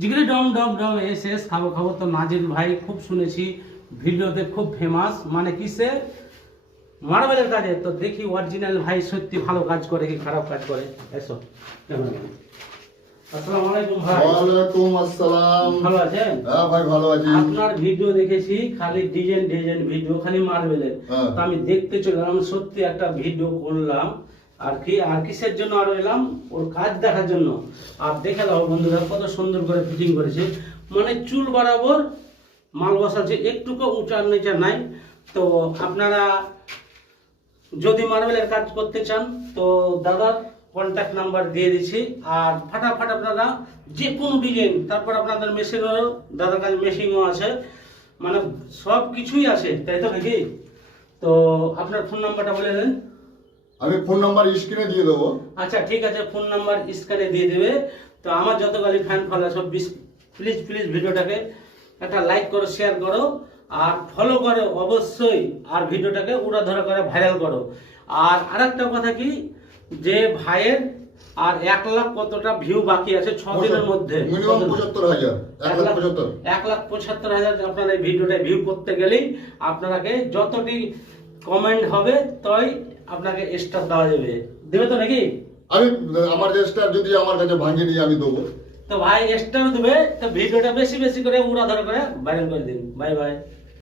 জিগরি ডম ডম ডম S খাবো খাবো। তো নাজির ভাই খুব শুনেছি ভিডিওতে খুব ফেমাস, মানে কিসে মার্বেলের কাজে। তো দেখি অরিজিনাল ভাই সত্যি ভালো কাজ করে কি খারাপ কাজ করে। এসো। আসসালামু আলাইকুম ভাই। ওয়ালাইকুম আসসালাম। ভালো আছেন? হ্যাঁ ভাই ভালো আছি। আপনার ভিডিও দেখেছি খালি ডিজাইন ডিজাইন ভিডিও, খালি মার্বেলের। তো আমি দেখতে চললাম, সত্যি একটা ভিডিও করলাম আর কি, আর কিসের জন্য আর এলাম ওর কাজ দেখার জন্য। আর দেখে দাও বন্ধুরা কত সুন্দর করে ফিটিং করেছে, মানে চুল বরাবর মাল বসাচ্ছে, একটুকু উঁচা নিচা নাই। তো আপনারা যদি মার্বেলের কাজ করতে চান তো দাদার কন্ট্যাক্ট নাম্বার দিয়ে দিচ্ছি, আর ফাটাফাট আপনারা যে কোনো ডিজাইন, তারপর আপনাদের মেশিনেরও দাদার কাছে মেশিনও আছে, মানে সব কিছুই আছে, তাই তো নাকি? তো আপনার ফোন নাম্বারটা বলে দেন। আমি ফোন নাম্বার স্ক্রিনে দিয়ে দেবো। আচ্ছা ঠিক আছে, ফোন নাম্বার স্ক্রিনে দিয়ে দেবে। তো আমার যতগুলি ফ্যান ফলো সব প্লিজ প্লিজ ভিডিওটাকে একটা লাইক করো, শেয়ার করো আর ফলো করো অবশ্যই, আর ভিডিওটাকে উড়াধরা করে ভাইরাল করো। আর আরেকটা কথা কি, যে ভাইয়ের আর 1 লাখ কতটা ভিউ বাকি আছে 6 দিনের মধ্যে, মিনিমাম 75,000, 1,75,000। 1,75,000 আপনারা এই ভিডিওটা ভিউ করতে গেলেই আপনাকে যতটি কমেন্ট হবে তই আপনাকে স্টার দেওয়া যাবে। দেবে তো নাকি? আমি আমার যে স্টার যদি আমার কাছে ভাঙিয়ে নিয়ে আমি দেবো। তো ভাই স্টার দেবে, তো ভিডিওটা বেশি বেশি করে উড়াধরা করে ভাইরাল করে দিন। Bye bye.